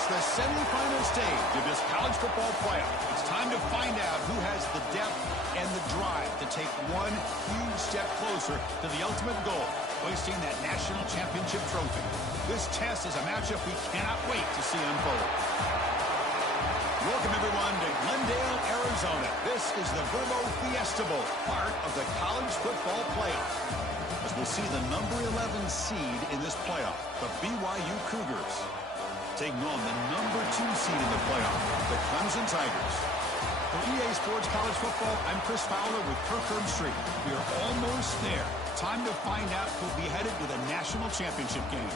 It's the semifinal stage of this college football playoff. It's time to find out who has the depth and the drive to take one huge step closer to the ultimate goal, hoisting that national championship trophy. This test is a matchup we cannot wait to see unfold. Welcome, everyone, to Glendale, Arizona. This is the Fiesta Bowl, part of the college football playoff. As we'll see the number 11 seed in this playoff, the BYU Cougars, taking on the number 2 seed in the playoff, the Clemson Tigers. For EA Sports College Football, I'm Chris Fowler with Kirk Herbstreit. We are almost there. Time to find out who'll be headed to the national championship game.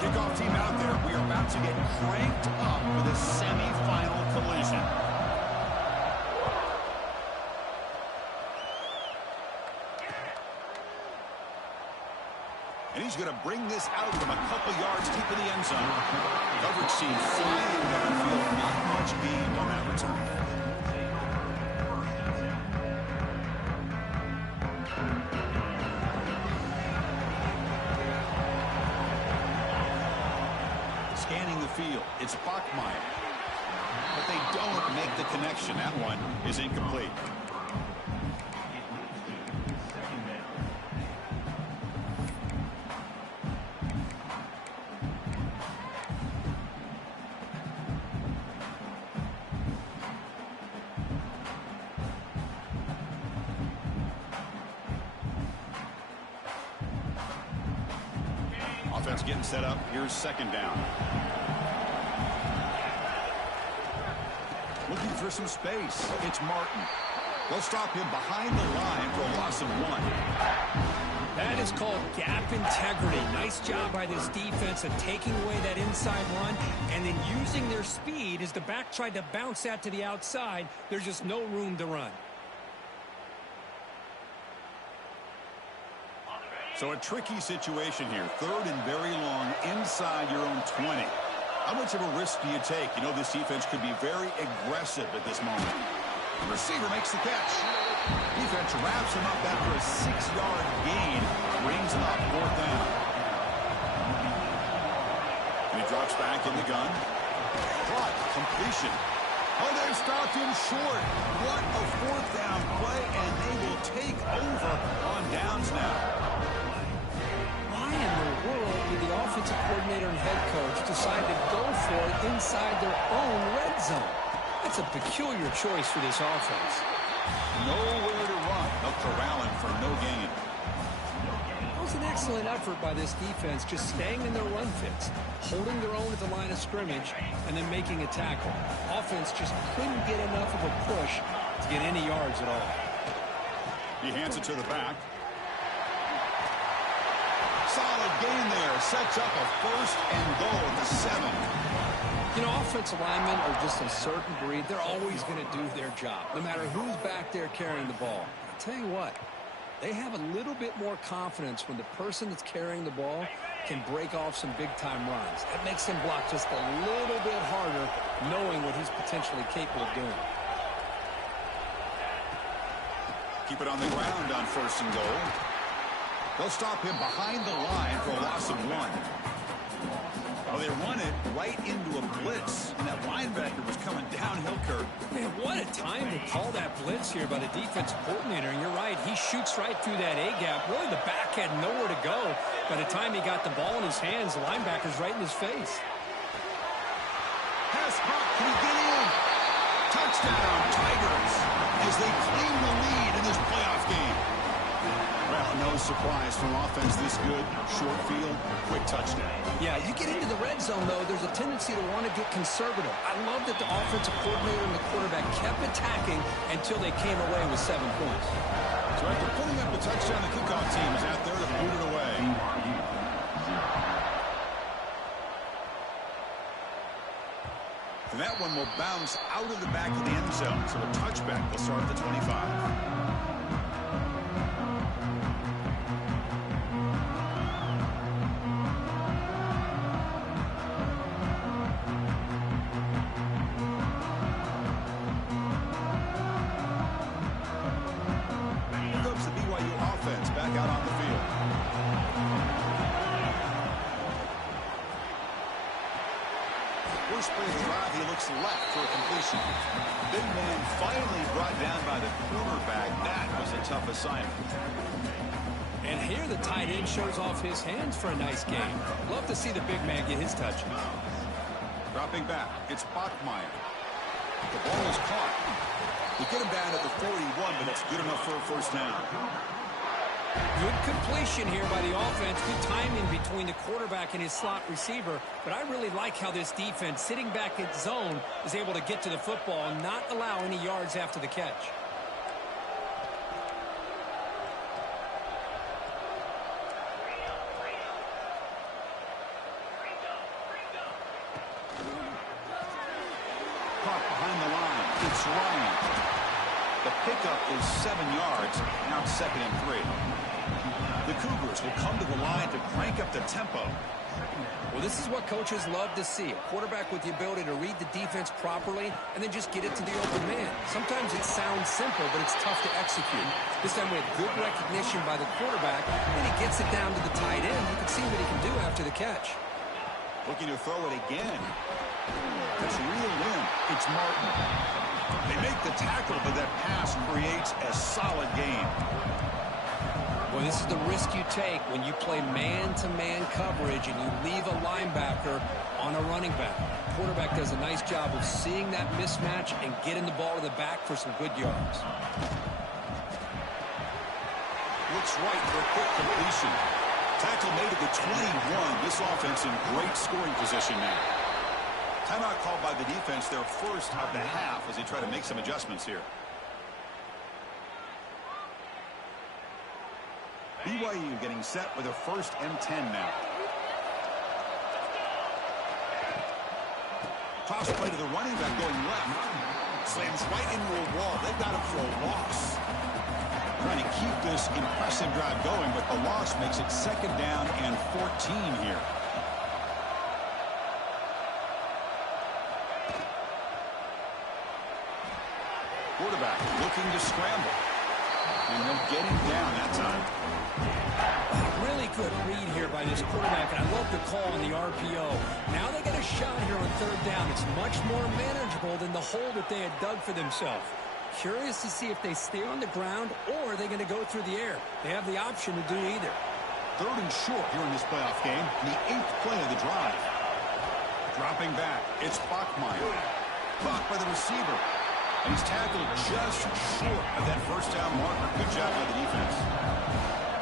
Kickoff team out there. We are about to get cranked up for the semifinal collision. And he's going to bring this out from a couple yards deep in the end zone. Coverage team flying downfield. Not much gained on that return. Scanning the field. It's Bachmeyer. But they don't make the connection. That one is incomplete. Offense getting set up. Here's second down. Looking for some space. It's Martin. They'll stop him behind the line for a loss of 1. That is called gap integrity. Nice job by this defense of taking away that inside run and then using their speed as the back tried to bounce that to the outside. There's just no room to run. So a tricky situation here. Third and very long inside your own 20. How much of a risk do you take? You know this defense could be very aggressive at this moment. The receiver makes the catch. Defense wraps him up after a 6-yard gain. Brings him up 4th down. And he drops back in the gun. Caught. Completion. Oh, they stopped him short. What a 4th down play, and they will take over on downs now. Why in the world did the offensive coordinator and head coach decide to go for it inside their own red zone? That's a peculiar choice for this offense. Nowhere to run. They'll corral him for no gain. That was an excellent effort by this defense, just staying in their run fits, holding their own at the line of scrimmage, and then making a tackle. Offense just couldn't get enough of a push to get any yards at all. He hands it to the back. Solid gain there. Sets up a 1st and goal at the 7. You know, offensive linemen are just a certain breed. They're always going to do their job, no matter who's back there carrying the ball. I'll tell you what, they have a little bit more confidence when the person that's carrying the ball can break off some big-time runs. That makes him block just a little bit harder, knowing what he's potentially capable of doing. Keep it on the ground on 1st and goal. They'll stop him behind the line for a loss of 1. Well, they run it right into a blitz, and that linebacker was coming downhill, Kirk. Man, what a time to call that blitz here by the defensive coordinator. And you're right, he shoots right through that A-gap. Really, the back had nowhere to go. By the time he got the ball in his hands, the linebacker's right in his face. Pass caught. Can he get in? Touchdown, Tigers, as they claim the lead in this playoff game. Well, no surprise from offense this good. Short field, quick touchdown. Yeah, you get into the red zone, though, there's a tendency to want to get conservative. I love that the offensive coordinator and the quarterback kept attacking until they came away with 7 points. So after pulling up the touchdown, the kickoff team is out there to boot it away. And that one will bounce out of the back of the end zone. So a touchback will start at the 25. first play of the drive, he looks left for a completion. Big man finally brought down by the cornerback. That was a tough assignment. And here the tight end shows off his hands for a nice game. Love to see the big man get his touches. Dropping back, it's Bachmeier. The ball is caught. We get him down at the 41, but it's good enough for a first down. Good completion here by the offense. Good timing between the quarterback and his slot receiver. But I really like how this defense, sitting back in zone, is able to get to the football and not allow any yards after the catch. Caught behind the line. It's Ryan. The pickup is 7 yards. Now it's 2nd and 3. The Cougars will come to the line to crank up the tempo. Well, this is what coaches love to see. A quarterback with the ability to read the defense properly and then just get it to the open man. Sometimes it sounds simple, but it's tough to execute. This time we have good recognition by the quarterback, and he gets it down to the tight end. You can see what he can do after the catch. Looking to throw it again. It's real in. It's Martin. They make the tackle, but that pass creates a solid game. Well, this is the risk you take when you play man-to-man coverage and you leave a linebacker on a running back. The quarterback does a nice job of seeing that mismatch and getting the ball to the back for some good yards. Looks right for a quick completion. Tackle made at the 21. This offense in great scoring position now. Timeout called by the defense, their first of the half, as they try to make some adjustments here. BYU getting set with a 1st and 10 now. Toss play to the running back going left. Slams right into a wall. They've got him for a loss. Trying to keep this impressive drive going, but the loss makes it 2nd down and 14 here. Quarterback looking to scramble. And they'll get him down that time. Really good read here by this quarterback. I love the call on the RPO. Now they get a shot here on 3rd down. It's much more manageable than the hole that they had dug for themselves. Curious to see if they stay on the ground or are they going to go through the air. They have the option to do either. 3rd and short here in this playoff game. The 8th play of the drive. Dropping back. It's Bachmeier. Blocked by the receiver. And he's tackled just short of that first down marker. Good job by the defense.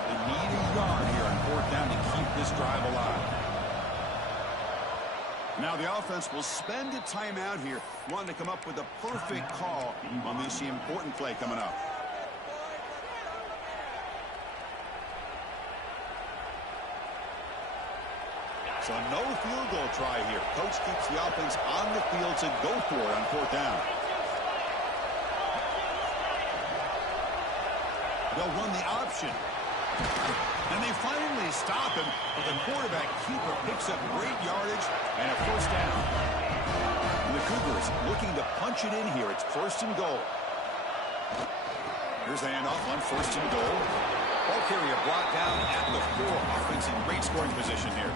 They need a yard here on 4th down to keep this drive alive. Now the offense will spend a timeout here, wanting to come up with a perfect call on this important play coming up. So no field goal try here. Coach keeps the offense on the field to go for it on 4th down. They'll run the option. And they finally stop him, but the quarterback keeper picks up great yardage and a 1st down. And the Cougars looking to punch it in here. It's 1st and goal. Here's the handoff on 1st and goal. Ball carrier brought down at the 4. Offense in great scoring position here.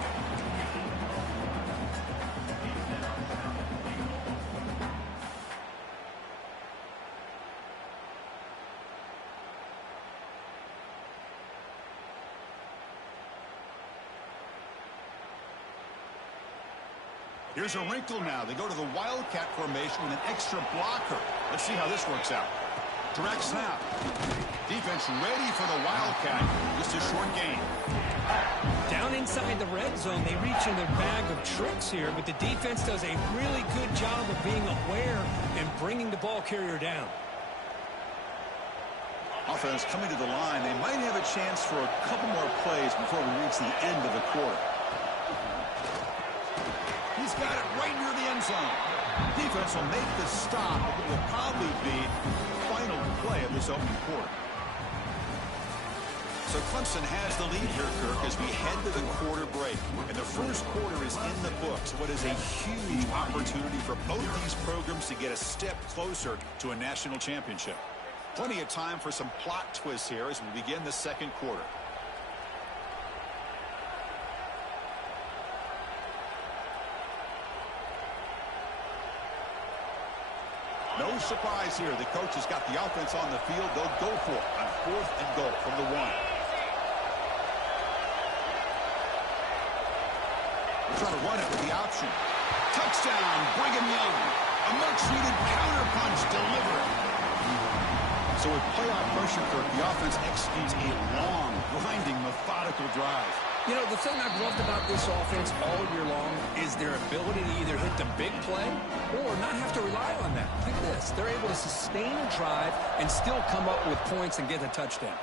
Here's a wrinkle now. They go to the Wildcat formation with an extra blocker. Let's see how this works out. Direct snap. Defense ready for the Wildcat. Just a short gain. Down inside the red zone, they reach in their bag of tricks here, but the defense does a really good job of being aware and bringing the ball carrier down. Offense coming to the line. They might have a chance for a couple more plays before we reach the end of the quarter. He's got it right near the end zone. Defense will make the stop, but it will probably be the final play of this opening quarter. So Clemson has the lead here, Kirk, as we head to the quarter break. And the first quarter is in the books. What is a huge opportunity for both these programs to get a step closer to a national championship. Plenty of time for some plot twists here as we begin the second quarter. surprise here. The coach has got the offense on the field. They'll go for it on 4th and goal from the 1. They're trying to run it with the option. Touchdown, Brigham Young. A much-needed counterpunch delivered. So with playoff pressure, Kirk, the offense executes a long, grinding, methodical drive. You know, the thing I've loved about this offense all year long is their ability to either hit the big play or not have to rely on that. Look at this. They're able to sustain a drive and still come up with points and get a touchdown.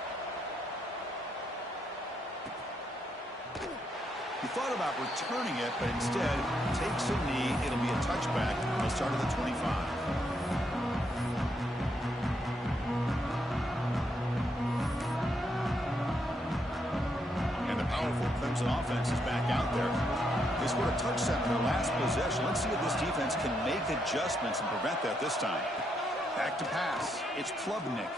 He thought about returning it, but instead takes a knee. It'll be a touchback. They'll start at the 25. Powerful Clemson offense is back out there. They scored a touchdown in their last possession. Let's see if this defense can make adjustments and prevent that this time. Back to pass. It's Klubnik.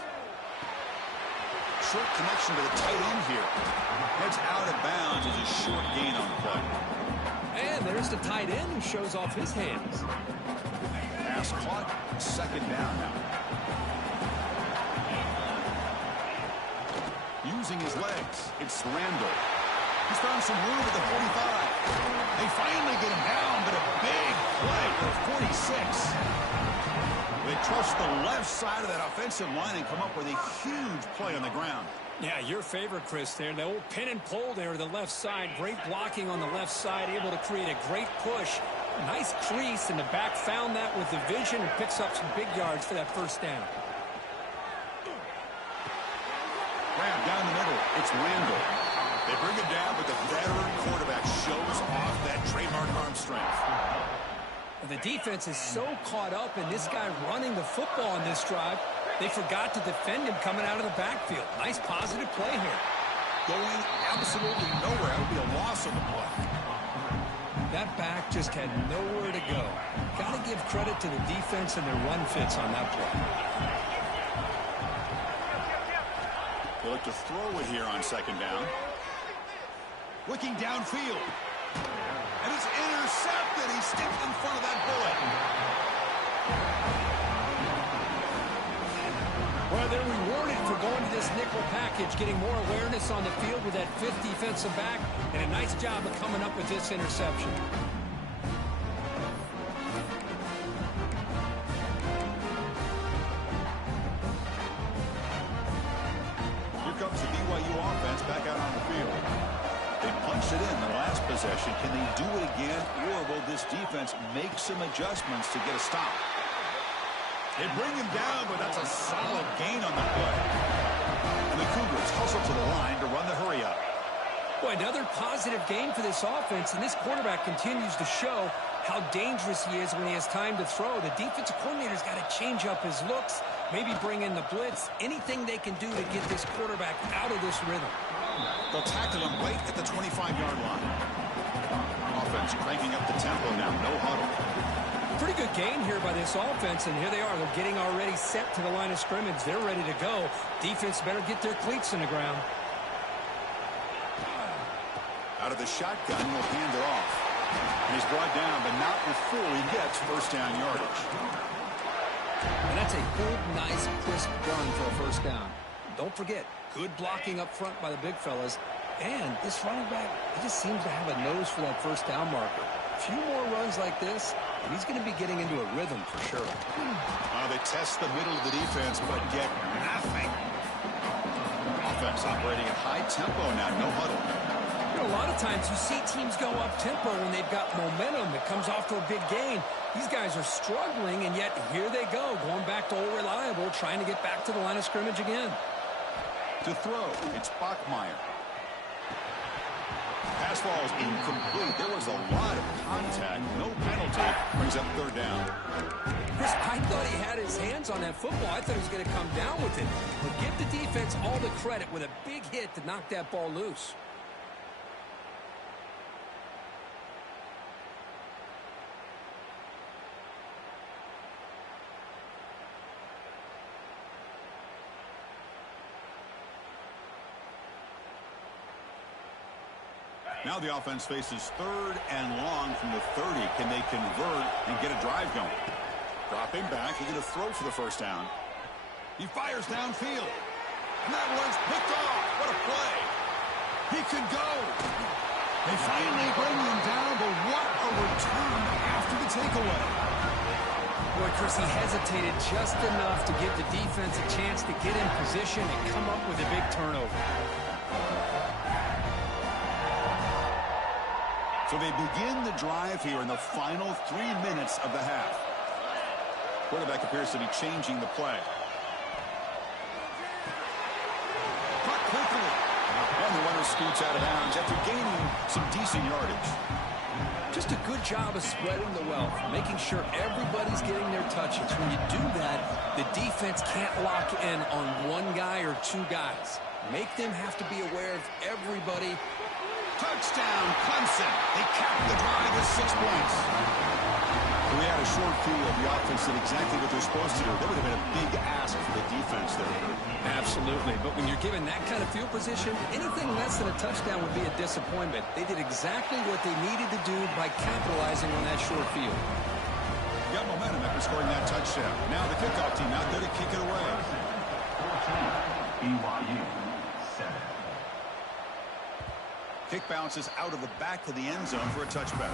Short connection to the tight end here. Heads out of bounds as a short gain on the play. And there's the tight end who shows off his hands. Pass caught. 2nd down now. Using his legs. It's Randall. He's found some room at the 45. They finally get him down, but a big play to the 46. They trust the left side of that offensive line and come up with a huge play on the ground. Yeah, your favorite, Chris, there. The old pin and pull there to the left side. Great blocking on the left side, able to create a great push. Nice crease, and the back found that with the vision and picks up some big yards for that 1st down. Grab down the middle. It's Randall. They bring him down, but the veteran quarterback shows off that trademark arm strength. The defense is so caught up in this guy running the football on this drive, they forgot to defend him coming out of the backfield. Nice positive play here. Going absolutely nowhere. It would be a loss of the play. That back just had nowhere to go. Got to give credit to the defense and their run fits on that play. They look to throw it here on 2nd down. Looking downfield. And it's intercepted. He stepped in front of that bullet. Well, they're rewarded for going to this nickel package, getting more awareness on the field with that 5th defensive back, and a nice job of coming up with this interception. Here comes the BYU offense back out on the field. They punched it in the last possession. Can they do it again, or will this defense make some adjustments to get a stop? They bring him down, but that's a solid gain on the play. And the Cougars hustle to the line to run the hurry up. Boy, another positive gain for this offense, and this quarterback continues to show how dangerous he is when he has time to throw. The defensive coordinator's got to change up his looks, maybe bring in the blitz, anything they can do to get this quarterback out of this rhythm. They'll tackle him right at the 25-yard line. Offense cranking up the tempo now, no huddle. Pretty good gain here by this offense, and here they are. They're getting already set to the line of scrimmage. They're ready to go. Defense better get their cleats in the ground. Out of the shotgun, he'll hand it off. And he's brought down, but not before he gets 1st down yardage. And that's a good, nice, crisp run for a 1st down. Don't forget, good blocking up front by the big fellas. And this running back, he just seems to have a nose for that 1st down marker. A few more runs like this, and he's going to be getting into a rhythm for sure. They test the middle of the defense, but get nothing. Offense operating at high tempo now, no huddle. You know, a lot of times you see teams go up-tempo when they've got momentum. It comes off to a big gain. These guys are struggling, and yet here they go, going back to old reliable, trying to get back to the line of scrimmage again. To throw, it's Bachmeier. Pass ball is incomplete. There was a lot of contact. No penalty. Brings up 3rd down. Chris, I thought he had his hands on that football. I thought he was going to come down with it. But give the defense all the credit with a big hit to knock that ball loose. Now the offense faces 3rd and long from the 30. Can they convert and get a drive going? Dropping back, he's going to throw for the first down. He fires downfield. And that one's picked off. What a play. He could go. They finally bring him down, but what a return after the takeaway. Boy, Chris, he hesitated just enough to give the defense a chance to get in position and come up with a big turnover. So they begin the drive here in the final 3 minutes of the half. Quarterback appears to be changing the play. Caught quickly. And the runner scoots out of bounds after gaining some decent yardage. Just a good job of spreading the wealth, making sure everybody's getting their touches. When you do that, the defense can't lock in on one guy or two guys. Make them have to be aware of everybody. Touchdown, Clemson. They capped the drive with 6 points. We had a short field. The offense did exactly what they're supposed to do. That would have been a big ask for the defense there. Absolutely. But when you're given that kind of field position, anything less than a touchdown would be a disappointment. They did exactly what they needed to do by capitalizing on that short field. Got momentum after scoring that touchdown. Now the kickoff team out there to kick it away. BYU 7. Kick bounces out of the back of the end zone for a touchback.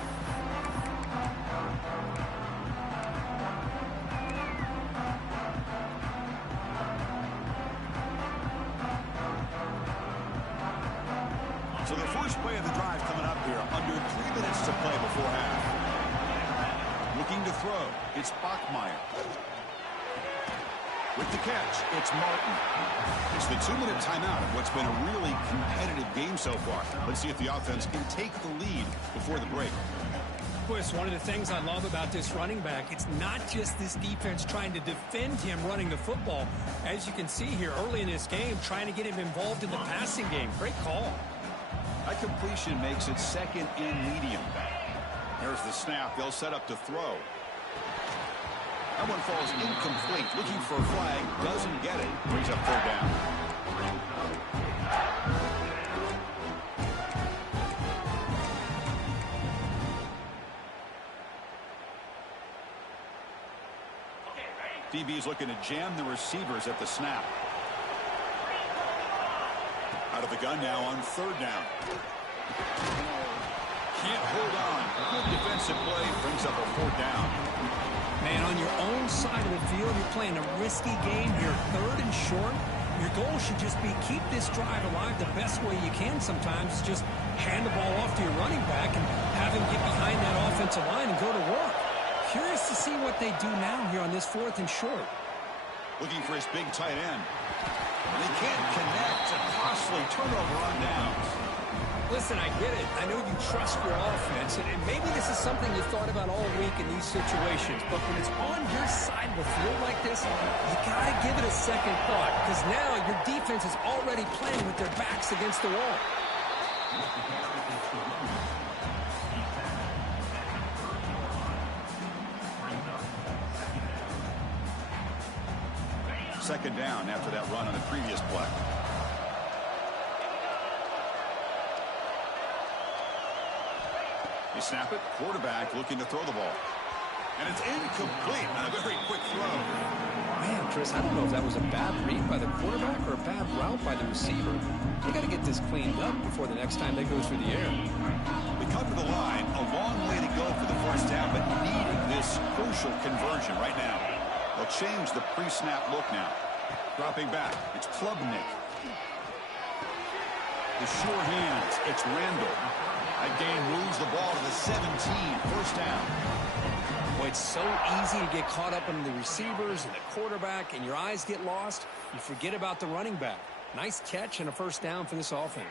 So the first play of the drive coming up here. Under 3 minutes to play before half. Looking to throw. It's Bachmeier. With the catch, it's Martin. It's the 2-minute timeout of what's been a really competitive game so far. Let's see if the offense can take the lead before the break. Chris, one of the things I love about this running back, it's not just this defense trying to defend him running the football. As you can see here early in this game, trying to get him involved in the passing game. Great call. That completion makes it second and medium. There's the snap. They'll set up to throw. That one falls incomplete. Looking for a flag. Doesn't get it. Brings up third down. DB's looking to jam the receivers at the snap. Out of the gun now on third down. Can't hold on. Good defensive play. Brings up a fourth down. Man, on your own side of the field, you're playing a risky game here. Third and short. Your goal should just be keep this drive alive the best way you can sometimes. Just hand the ball off to your running back and have him get behind that offensive line and go to work. Curious to see what they do now here on this 4th and short. Looking for his big tight end. And he can't connect. A costly turnover on downs. Listen, I get it. I know you trust your offense, and maybe this is something you thought about all week in these situations, but when it's on your side of the field like this, you got to give it a second thought, because now your defense is already playing with their backs against the wall. Second down after that run on the previous play. You snap it. Quarterback looking to throw the ball. And it's incomplete on a very quick throw. Man, Chris, I don't know if that was a bad read by the quarterback or a bad route by the receiver. They got to get this cleaned up before the next time they go through the air. They come to the line. A long way to go for the first down, but needing this crucial conversion right now. They'll change the pre-snap look now. Dropping back. It's Klubnik. The sure hands. It's Randall. That game moves the ball to the 17. First down. Boy, it's so easy to get caught up in the receivers and the quarterback, and your eyes get lost. You forget about the running back. Nice catch and a first down for this offense.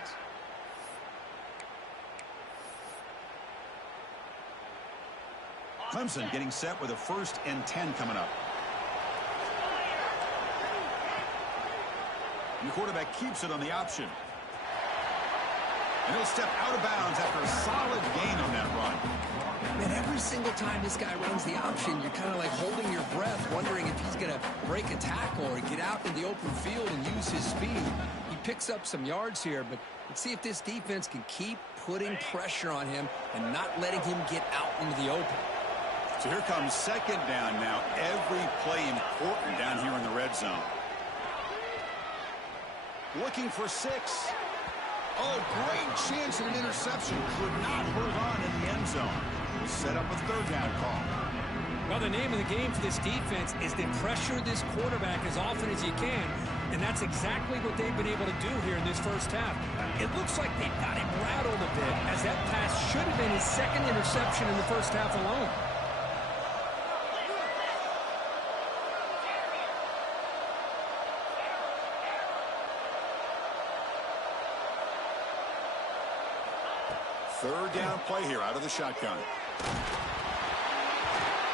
Clemson getting set with a 1st and 10 coming up. And the quarterback keeps it on the option. And he'll step out of bounds after a solid gain on that run. Man, every single time this guy runs the option, you're kind of like holding your breath, wondering if he's going to break a tackle or get out in the open field and use his speed. He picks up some yards here, but let's see if this defense can keep putting pressure on him and not letting him get out into the open. So So here comes second down now. Every play important down here in the red zone. Looking for 6. Oh, great chance at an interception. Could not hold on in the end zone. Set up a third down call. Well, the name of the game for this defense is to pressure this quarterback as often as you can, and that's exactly what they've been able to do here in this first half. It looks like they've got him rattled a bit, as that pass should have been his second interception in the first half alone. Third down play here out of the shotgun.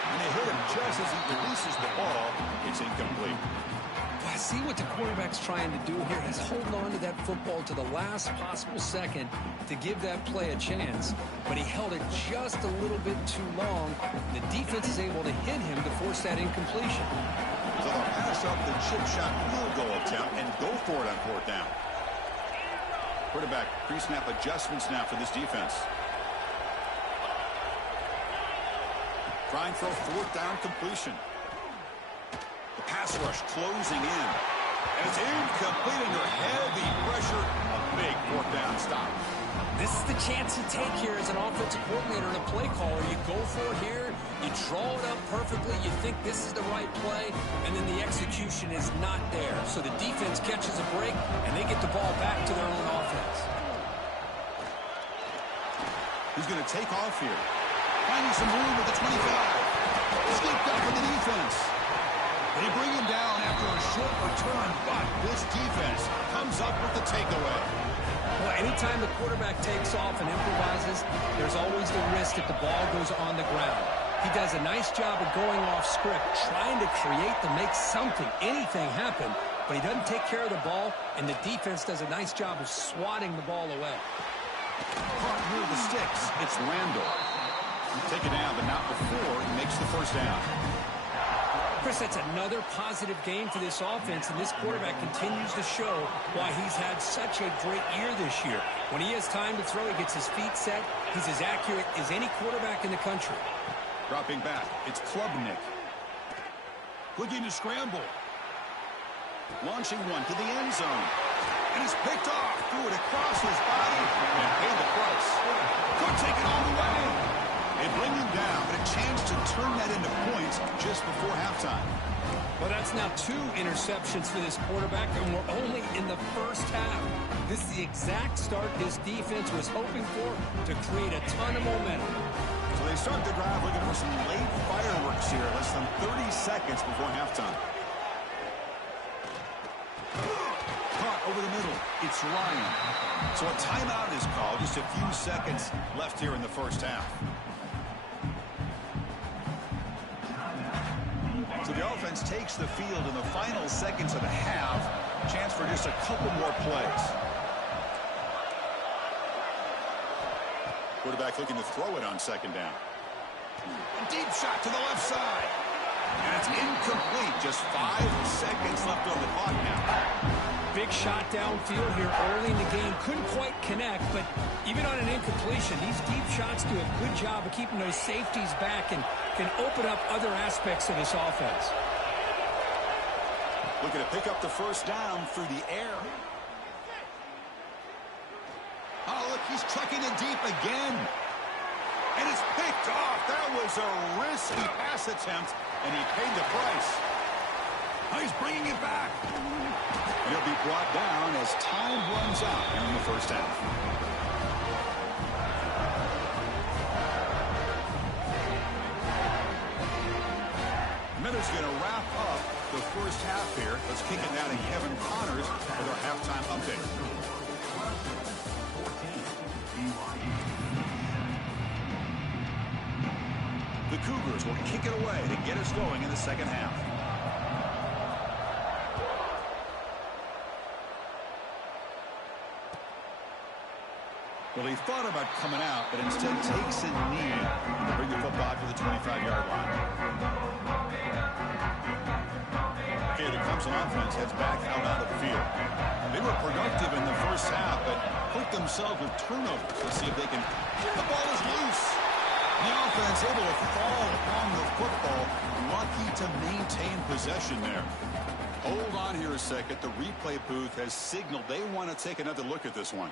And they hit him just as he releases the ball. It's incomplete. Well, I see what the quarterback's trying to do here is hold on to that football to the last possible second to give that play a chance. But he held it just a little bit too long. The defense is able to hit him to force that incompletion. So they'll pass up the chip shot field goal attempt and go for it on fourth down. Quarterback pre-snap adjustments now for this defense. Trying for a fourth down completion. The pass rush closing in. And it's incomplete under heavy pressure. A big fourth down stop. This is the chance you take here as an offensive coordinator and a play caller. You go for it here. You draw it up perfectly. You think this is the right play. And then the execution is not there. So the defense catches a break, and they get the ball back to their own offense. Who's going to take off here? Finding some room at the 25. Scooped up in the defense. They bring him down after a short return, but this defense comes up with the takeaway. Well, anytime the quarterback takes off and improvises, there's always the risk that the ball goes on the ground. He does a nice job of going off script, trying to create to make something, anything happen, but he doesn't take care of the ball, and the defense does a nice job of swatting the ball away. Caught near the sticks. It's Randall. Take it down, but not before he makes the first down. Chris, that's another positive game for this offense, and this quarterback continues to show why he's had such a great year this year. When he has time to throw, he gets his feet set. He's as accurate as any quarterback in the country. Dropping back, it's Klubnik. Looking to scramble. Launching one to the end zone. And it's picked off. Threw it across his body and paid the price. Could take it all the way. They bring him down, but a chance to turn that into points just before halftime. Well, that's now 2 interceptions for this quarterback, and we're only in the first half. This is the exact start his defense was hoping for to create a ton of momentum. So they start the drive looking for some late fireworks here, less than 30 seconds before halftime. Caught over the middle. It's Ryan. So a timeout is called. Just a few seconds left here in the first half. So the offense takes the field in the final seconds of the half. Chance for just a couple more plays. Quarterback looking to throw it on second down. A deep shot to the left side. And it's incomplete. Just 5 seconds left on the clock now. Big shot downfield here early in the game. Couldn't quite connect, but even on an incompletion, these deep shots do a good job of keeping those safeties back and can open up other aspects of this offense. Looking to pick up the first down through the air. Oh, look, he's trucking it deep again. And it's picked off. That was a risky pass attempt, and he paid the price. Oh, he's bringing it back. And he'll be brought down as time runs out here in the first half. Miller's going to wrap up the first half here. Let's kick it down to Kevin Connors with our halftime update. The Cougars will kick it away to get us going in the second half. Well, he thought about coming out, but instead takes a knee to bring the football to the 25-yard line. Okay, the Clemson offense heads back out on the field. They were productive in the first half, but hurt themselves with turnovers. Let's see if they can. The ball is loose. The offense able to fall on the football. Lucky to maintain possession there. Hold on here a second. The replay booth has signaled they want to take another look at this one.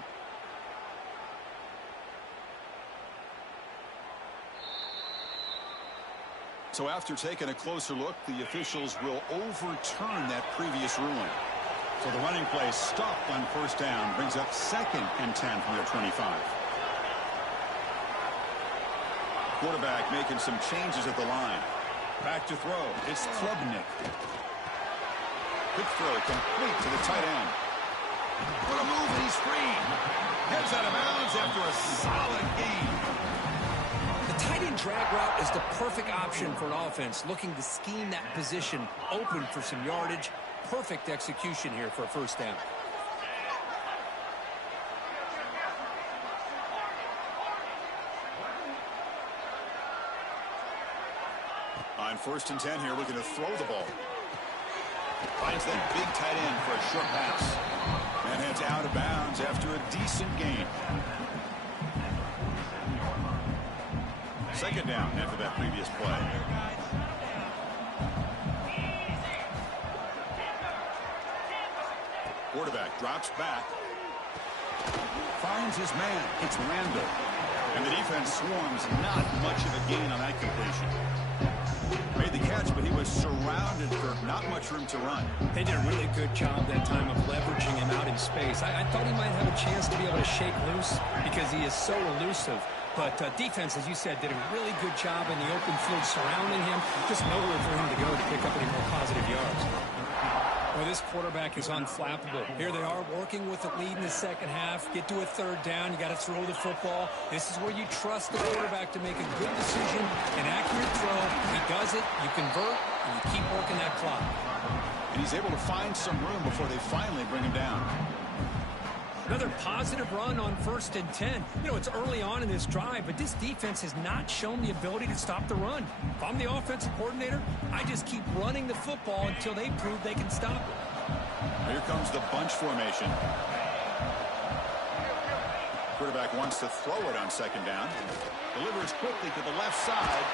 So after taking a closer look, the officials will overturn that previous ruling. So the running play stopped on first down, brings up 2nd and 10 from their 25. Quarterback making some changes at the line. Back to throw. It's Klubnik. Quick throw complete to the tight end. What a move, and he's free. Heads out of bounds after a solid gain. The tight end drag route is the perfect option for an offense looking to scheme that position open for some yardage. Perfect execution here for a first down. On 1st and 10 here, looking to throw the ball. Finds that big tight end for a short pass. And heads out of bounds after a decent gain. 2nd down after that previous play. Quarterback drops back. Finds his man. It's Randall. And the defense swarms. Not much of a gain on that completion. Made the catch, but he was surrounded for not much room to run. They did a really good job that time of leveraging him out in space. I thought he might have a chance to be able to shake loose because he is so elusive. But defense, as you said, did a really good job in the open field surrounding him. Just nowhere for him to go to pick up any more positive yards. Well, this quarterback is unflappable. Here they are working with the lead in the second half. Get to a 3rd down. You got to throw the football. This is where you trust the quarterback to make a good decision, an accurate throw. He does it, you convert, and you keep working that clock. And he's able to find some room before they finally bring him down. Another positive run on 1st and 10. You know, it's early on in this drive, but this defense has not shown the ability to stop the run. If I'm the offensive coordinator, I just keep running the football until they prove they can stop it. Here comes the bunch formation. Quarterback wants to throw it on 2nd down. Delivers quickly to the left side.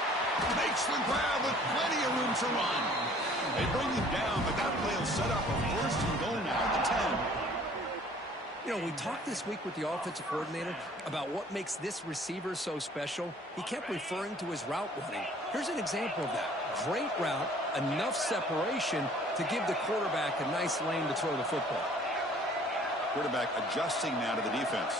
Makes the grab with plenty of room to run. They bring him down, but that play will set up a 1st and goal now at the 10. You know, we talked this week with the offensive coordinator about what makes this receiver so special. He kept referring to his route running. Here's an example of that. Great route, enough separation to give the quarterback a nice lane to throw the football. Quarterback adjusting now to the defense.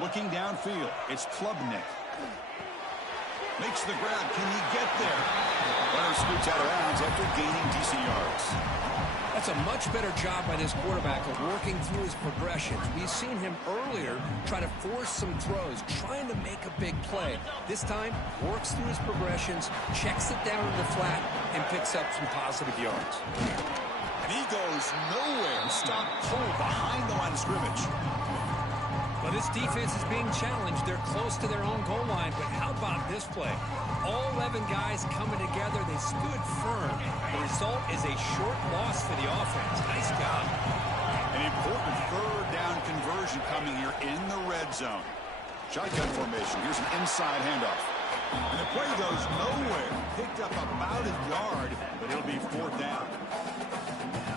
Looking downfield, it's Klubnik. Makes the grab. Can he get there? Runner scoots out of bounds after gaining decent yards. That's a much better job by this quarterback of working through his progressions. We've seen him earlier try to force some throws, trying to make a big play. This time, works through his progressions, checks it down in the flat, and picks up some positive yards. And he goes nowhere. Stopped cold behind the line of scrimmage. Well, this defense is being challenged. They're close to their own goal line, but how about this play? All 11 guys coming together. They stood firm. The result is a short loss for the offense. Nice job. An important 3rd down conversion coming here in the red zone. Shotgun formation. Here's an inside handoff. And the play goes nowhere. Picked up about a yard, but it'll be 4th down.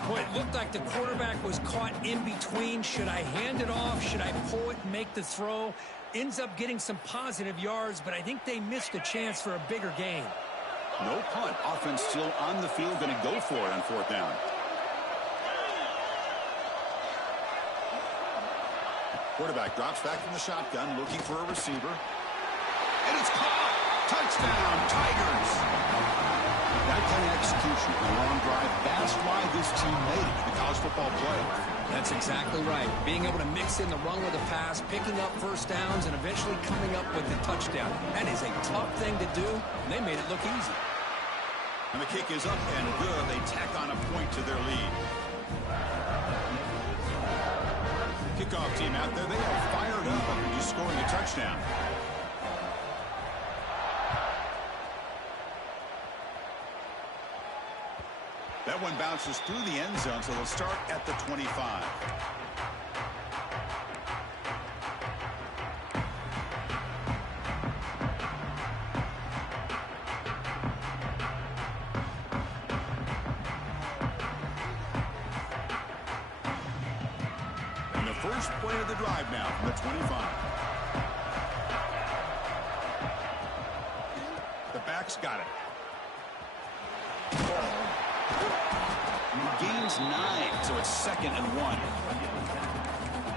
Boy, it looked like the quarterback was caught in between. Should I hand it off? Should I pull it and make the throw? Ends up getting some positive yards, but I think they missed a chance for a bigger gain. No punt. Offense still on the field, going to go for it on 4th down. Quarterback drops back from the shotgun, looking for a receiver. And it's caught! Touchdown, Tigers! That kind of execution in a long drive, that's why this team made it in the college football playoff. That's exactly right. Being able to mix in the run with a pass, picking up 1st downs, and eventually coming up with the touchdown. That is a tough thing to do, and they made it look easy. And the kick is up and good. They tack on a point to their lead. Kickoff team out there, they are fired up after just scoring a touchdown. That one bounces through the end zone, so they'll start at the 25. And the first play of the drive now from the 25. The back's got it. He gains 9, so it's 2nd and 1.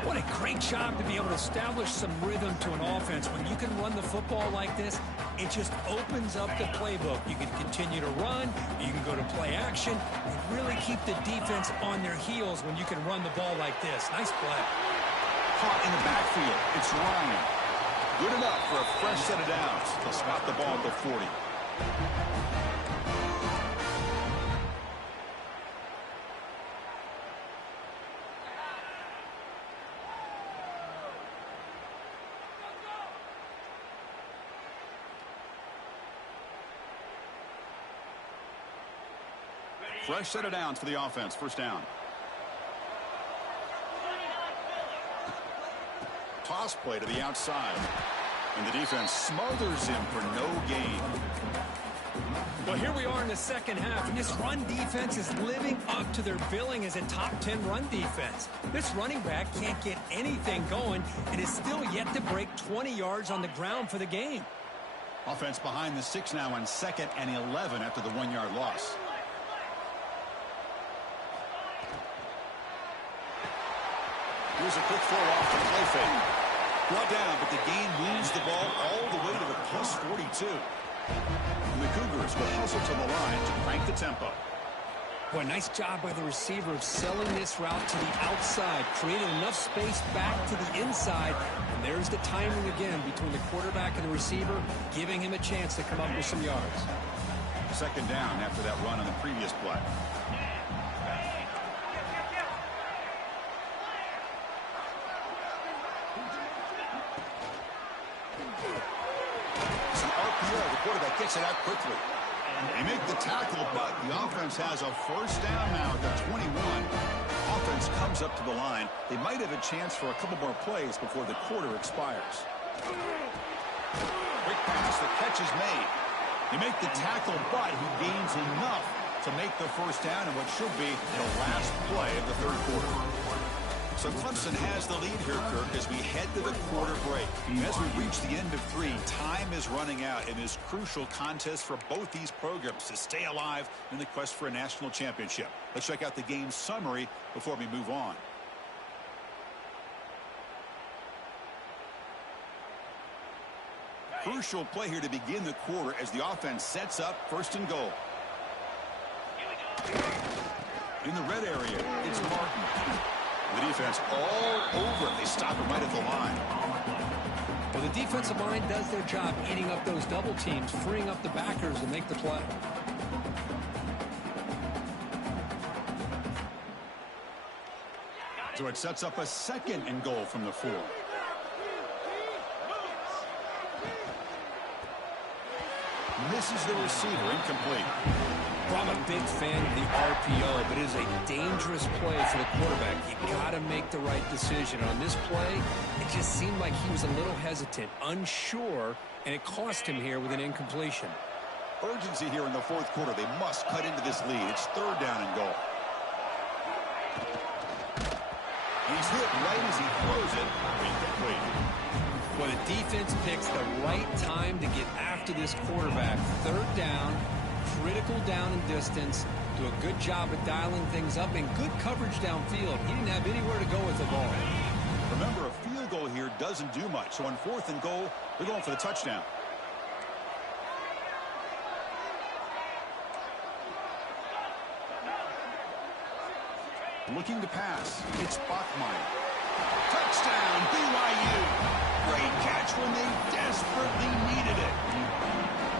What a great job to be able to establish some rhythm to an offense. When you can run the football like this, it just opens up the playbook. You can continue to run, you can go to play action, and really keep the defense on their heels when you can run the ball like this. Nice play. Caught in the backfield. It's Ryan. Good enough for a fresh set of downs. They'll spot the ball at the 40. Fresh set of downs for the offense. First down. Toss play to the outside. And the defense smothers him for no gain. Well, here we are in the second half, and this run defense is living up to their billing as a top 10 run defense. This running back can't get anything going and is still yet to break 20 yards on the ground for the game. Offense behind the 6 now on 2nd and 11 after the 1-yard loss. Here's a quick throw off the play fake. Brought down, but the gain moves the ball all the way to the plus 42. And the Cougars will hustle to the line to crank the tempo. Boy, nice job by the receiver of selling this route to the outside, creating enough space back to the inside. And there's the timing again between the quarterback and the receiver, giving him a chance to come up with some yards. 2nd down after that run on the previous play. The quarterback gets it out quickly. They make the tackle, but the offense has a first down now at the 21. Offense comes up to the line. They might have a chance for a couple more plays before the quarter expires. Quick pass, the catch is made. They make the tackle, but he gains enough to make the first down in what should be the last play of the third quarter. So Clemson has the lead here, Kirk, as we head to the quarter break. As we reach the end of 3, time is running out in this crucial contest for both these programs to stay alive in the quest for a national championship. Let's check out the game summary before we move on. Crucial play here to begin the quarter as the offense sets up 1st and goal. In the red area, it's Martin. The defense all over. They stop him right at the line. Well, the defensive line does their job eating up those double teams, freeing up the backers to make the play. So it sets up a 2nd and goal from the 4. Misses the receiver, incomplete. Well, I'm a big fan of the RPO, but it is a dangerous play for the quarterback. You got to make the right decision. On this play, it just seemed like he was a little hesitant, unsure, and it cost him here with an incompletion. Urgency here in the 4th quarter. They must cut into this lead. It's 3rd down and goal. He's hit right as he throws it. Incomplete. Well, the defense picks the right time to get after this quarterback. 3rd down. Critical down and distance. Do a good job of dialing things up and good coverage downfield. He didn't have anywhere to go with the ball. Remember, a field goal here doesn't do much. So on 4th and goal, they're going for the touchdown. Looking to pass. It's Bachmeyer. Touchdown, BYU. Great catch when they desperately needed it.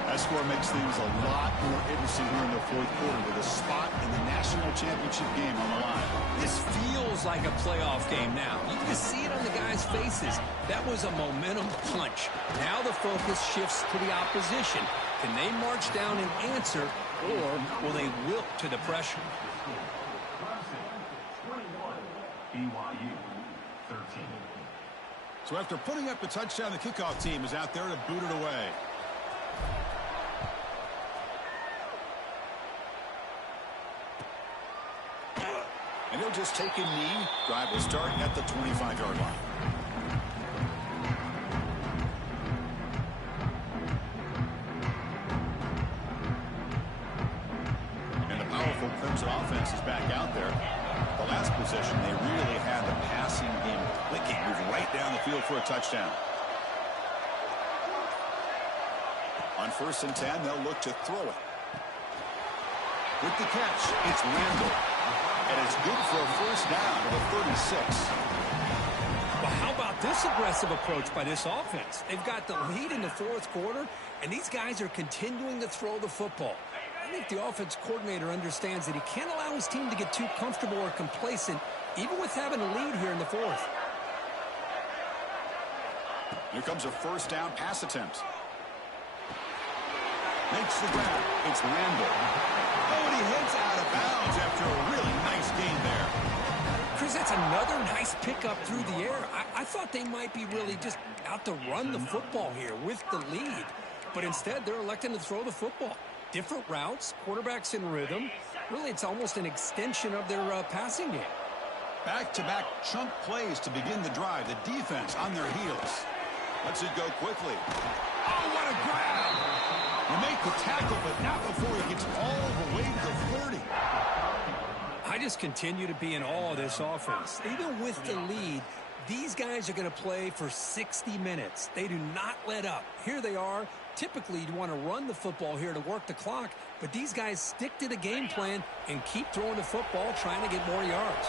That score makes things a lot more interesting here in the 4th quarter with a spot in the national championship game on the line. This feels like a playoff game now. You can see it on the guys' faces. That was a momentum punch. Now the focus shifts to the opposition. Can they march down and answer, or will they wilt to the pressure? BYU 13. So after putting up the touchdown, the kickoff team is out there to boot it away. And he'll just take a knee. Drive will start at the 25-yard line. And the powerful Crimson offense is back out there. The last possession, they really had the passing game clicking. Move right down the field for a touchdown. On 1st and 10, they'll look to throw it. With the catch, it's Randall. And it's good for a first down at the 36. Well, how about this aggressive approach by this offense? They've got the lead in the 4th quarter, and these guys are continuing to throw the football. I think the offense coordinator understands that he can't allow his team to get too comfortable or complacent, even with having a lead here in the 4th. Here comes a first down pass attempt. Makes the grab. It's Randall. Oh, and he heads out of bounds after a really nice gain there. Chris, that's another nice pickup through the air. I thought they might be really just out to run the football here with the lead. But instead, they're electing to throw the football. Different routes, quarterbacks in rhythm. Really, it's almost an extension of their passing game. Back-to-back chunk plays to begin the drive. The defense on their heels. Lets it go quickly. Oh, what a grab! You make the tackle, but not before he gets all the way to the 30. I just continue to be in awe of this offense. Even with the lead, these guys are going to play for 60 minutes. They do not let up. Here they are. Typically, you want to run the football here to work the clock, but these guys stick to the game plan and keep throwing the football, trying to get more yards.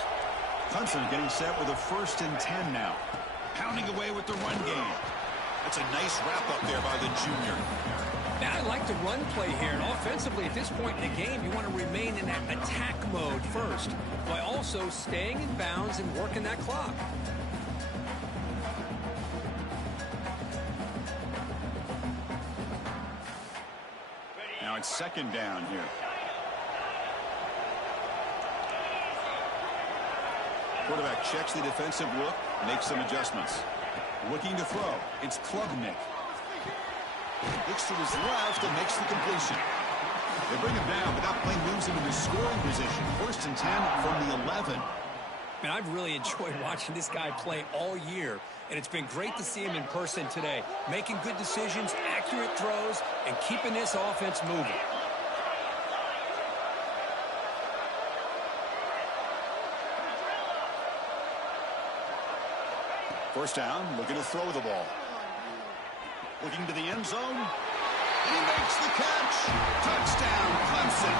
Clemson getting set with a 1st and 10 now. Pounding away with the run game. That's a nice wrap-up there by the junior. Now, I like the run play here, and offensively at this point in the game, you want to remain in that attack mode first, while also staying in bounds and working that clock. Now it's 2nd down here. Quarterback checks the defensive look, makes some adjustments. Looking to throw. It's Klubnik. Looks to his left and makes the completion. They bring him down, but that play moves him into scoring position. 1st and 10 from the 11. Man, I've really enjoyed watching this guy play all year, and it's been great to see him in person today. Making good decisions, accurate throws, and keeping this offense moving. First down, looking to throw the ball. Looking to the end zone. And he makes the catch. Touchdown, Clemson.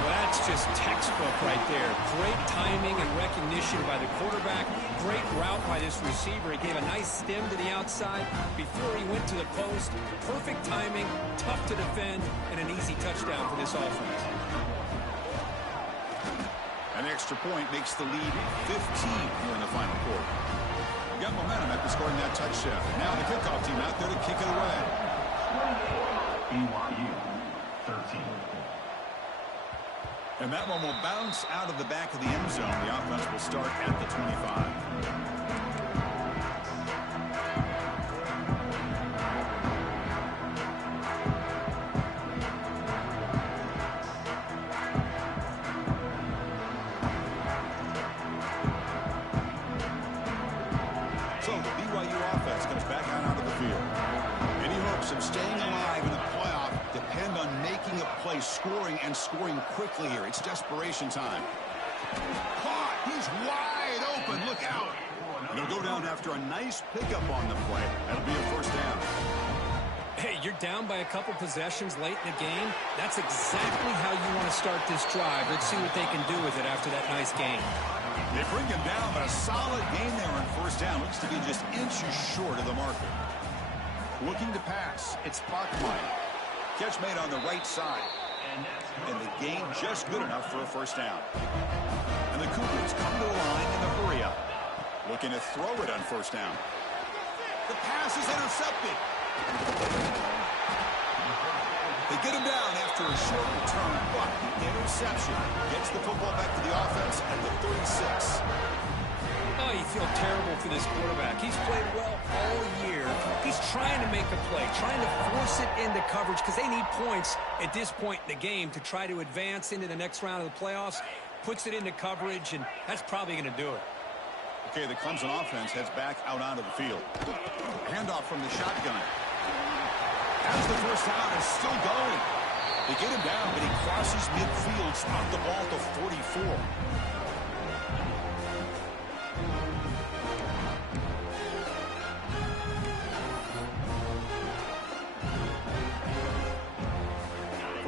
Well, that's just textbook right there. Great timing and recognition by the quarterback. Great route by this receiver. He gave a nice stem to the outside before he went to the post. Perfect timing, tough to defend, and an easy touchdown for this offense. An extra point makes the lead 15 here in the final quarter. Got momentum after scoring that touchdown. Now the kickoff team out there to kick it away. BYU 13. And that one will bounce out of the back of the end zone. The offense will start at the 25. So the BYU offense comes back out of the field. Any hopes of staying alive in the playoff depend on making a play, scoring, and scoring quickly here. It's desperation time. Caught! He's wide open. Look out! And he'll go down after a nice pickup on the play. That'll be a first down. Hey, you're down by a couple possessions late in the game. That's exactly how you want to start this drive. Let's see what they can do with it after that nice game. They bring him down, but a solid gain there on first down. Looks to be just inches short of the marker. Looking to pass. It's Bachmeyer. Catch made on the right side. And the gain just good enough for a first down. And the Cougars come to the line in a hurry up. Looking to throw it on first down. The pass is intercepted. They get him down after a short return, but interception gets the football back to the offense at the 36. Oh, you feel terrible for this quarterback. He's played well all year. He's trying to make a play, trying to force it into coverage because they need points at this point in the game to try to advance into the next round of the playoffs. Puts it into coverage, and that's probably going to do it. Okay, the Clemson offense heads back out onto the field. Handoff from the shotgun. As the first down is still going. They get him down, but he crosses midfield, spot the ball to 44.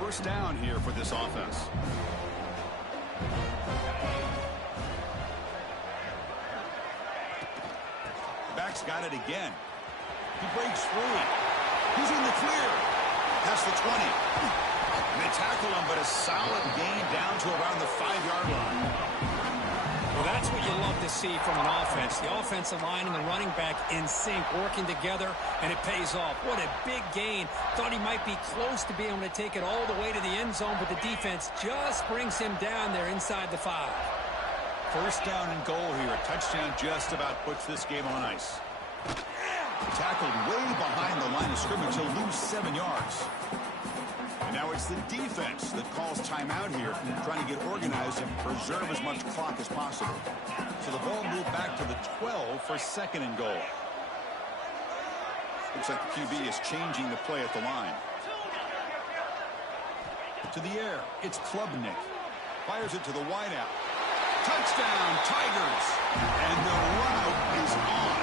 First down here for this offense. Back's got it again. He breaks free. He's in the clear. Past the 20. And they tackle him, but a solid gain down to around the 5-yard line. Well, that's what you love to see from an offense. The offensive line and the running back in sync, working together, and it pays off. What a big gain. Thought he might be close to being able to take it all the way to the end zone, but the defense just brings him down there inside the 5. First down and goal here. A touchdown just about puts this game on ice. Tackled way behind the line of scrimmage. He'll lose 7 yards. And now it's the defense that calls timeout here, trying to get organized and preserve as much clock as possible. So the ball moved back to the 12 for second and goal. Looks like the QB is changing the play at the line. To the air, it's Klubnik. Fires it to the wideout. Touchdown, Tigers! And the route is on.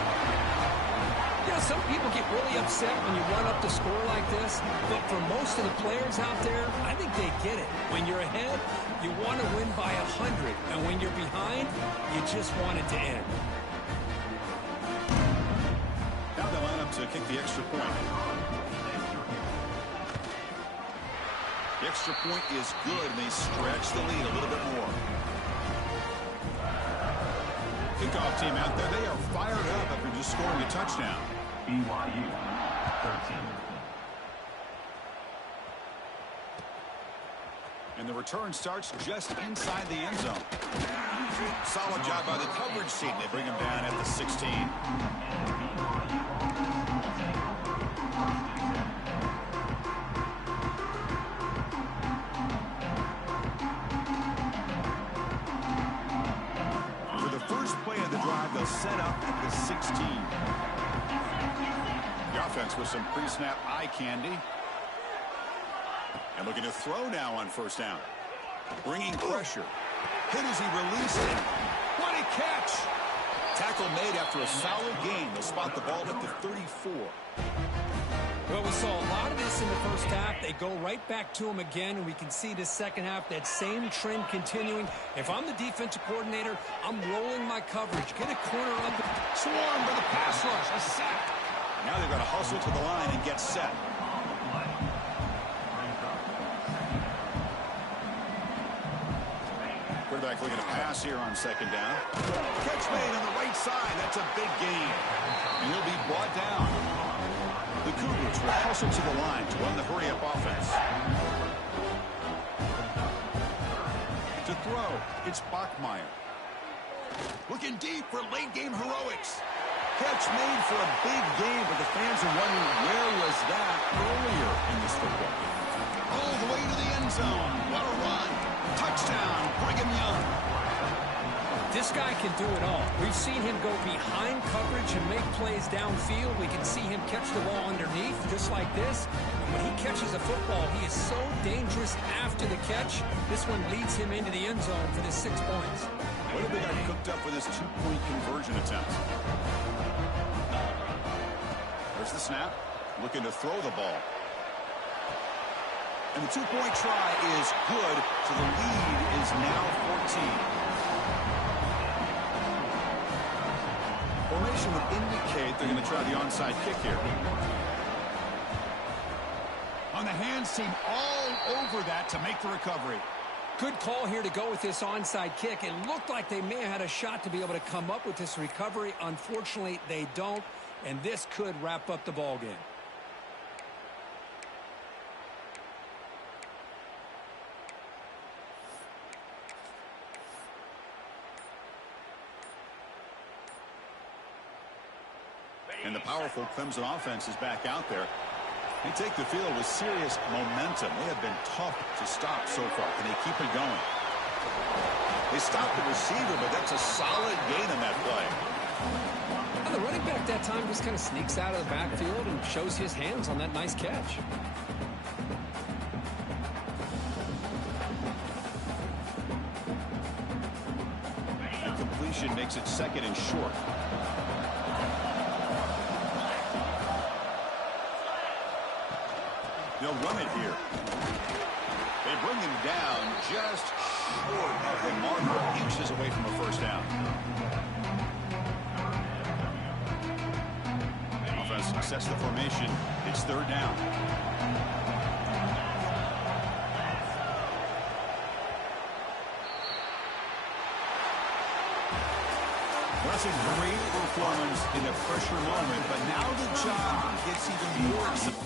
Yeah, some people get really upset when you run up the score like this, but for most of the players out there, I think they get it. When you're ahead, you want to win by 100, and when you're behind, you just want it to end. Now they line up to kick the extra point. The extra point is good, and they stretch the lead a little bit more. Kickoff team out there, they are fired up after just scoring a touchdown. BYU 13. And the return starts just inside the end zone. Solid job by the coverage team. They bring him down at the 16. For the first play of the drive, they'll set up at the 16. The offense with some pre-snap eye candy. And looking to throw now on first down. Bringing pressure. Hit as he released it. What a catch! Tackle made after a solid gain. They'll spot the ball at the 34. Well, we saw a lot of this in the first half. They go right back to him again, and we can see the second half, that same trend continuing. If I'm the defensive coordinator, I'm rolling my coverage. Get a corner up. Swarm by the pass rush. A sack. Now they've got to hustle to the line and get set. Quarterback looking to pass here on second down. Catch made on the right side. That's a big gain. And he'll be brought down. The Cougars will hustle to the line to run the hurry-up offense. To throw, it's Bachmeier. Looking deep for late-game heroics. Catch made for a big game, but the fans are wondering where was that earlier in this football game. All the way to the end zone. What a run. Touchdown, Brigham Young. This guy can do it all. We've seen him go behind coverage and make plays downfield. We can see him catch the ball underneath, just like this. And when he catches a football, he is so dangerous after the catch. This one leads him into the end zone for the 6 points. What have they got cooked up for this two-point conversion attempt? There's the snap. Looking to throw the ball. And the two-point try is good, so the lead is now 14. Formation would indicate they're going to try the onside kick here. On the hands team all over that to make the recovery. Good call here to go with this onside kick. It looked like they may have had a shot to be able to come up with this recovery. Unfortunately, they don't, and this could wrap up the ball game. And the powerful Clemson offense is back out there. They take the field with serious momentum. They have been tough to stop so far. Can they keep it going? They stopped the receiver, but that's a solid gain on that play. And the running back that time just kind of sneaks out of the backfield and shows his hands on that nice catch. The completion makes it 2nd and short. They'll run it here. They bring him down just short of the marker, inches away from a first down. Offense sets the formation. It's 3rd down. Well, that's a great performance in the pressure moment, but now the job gets even more.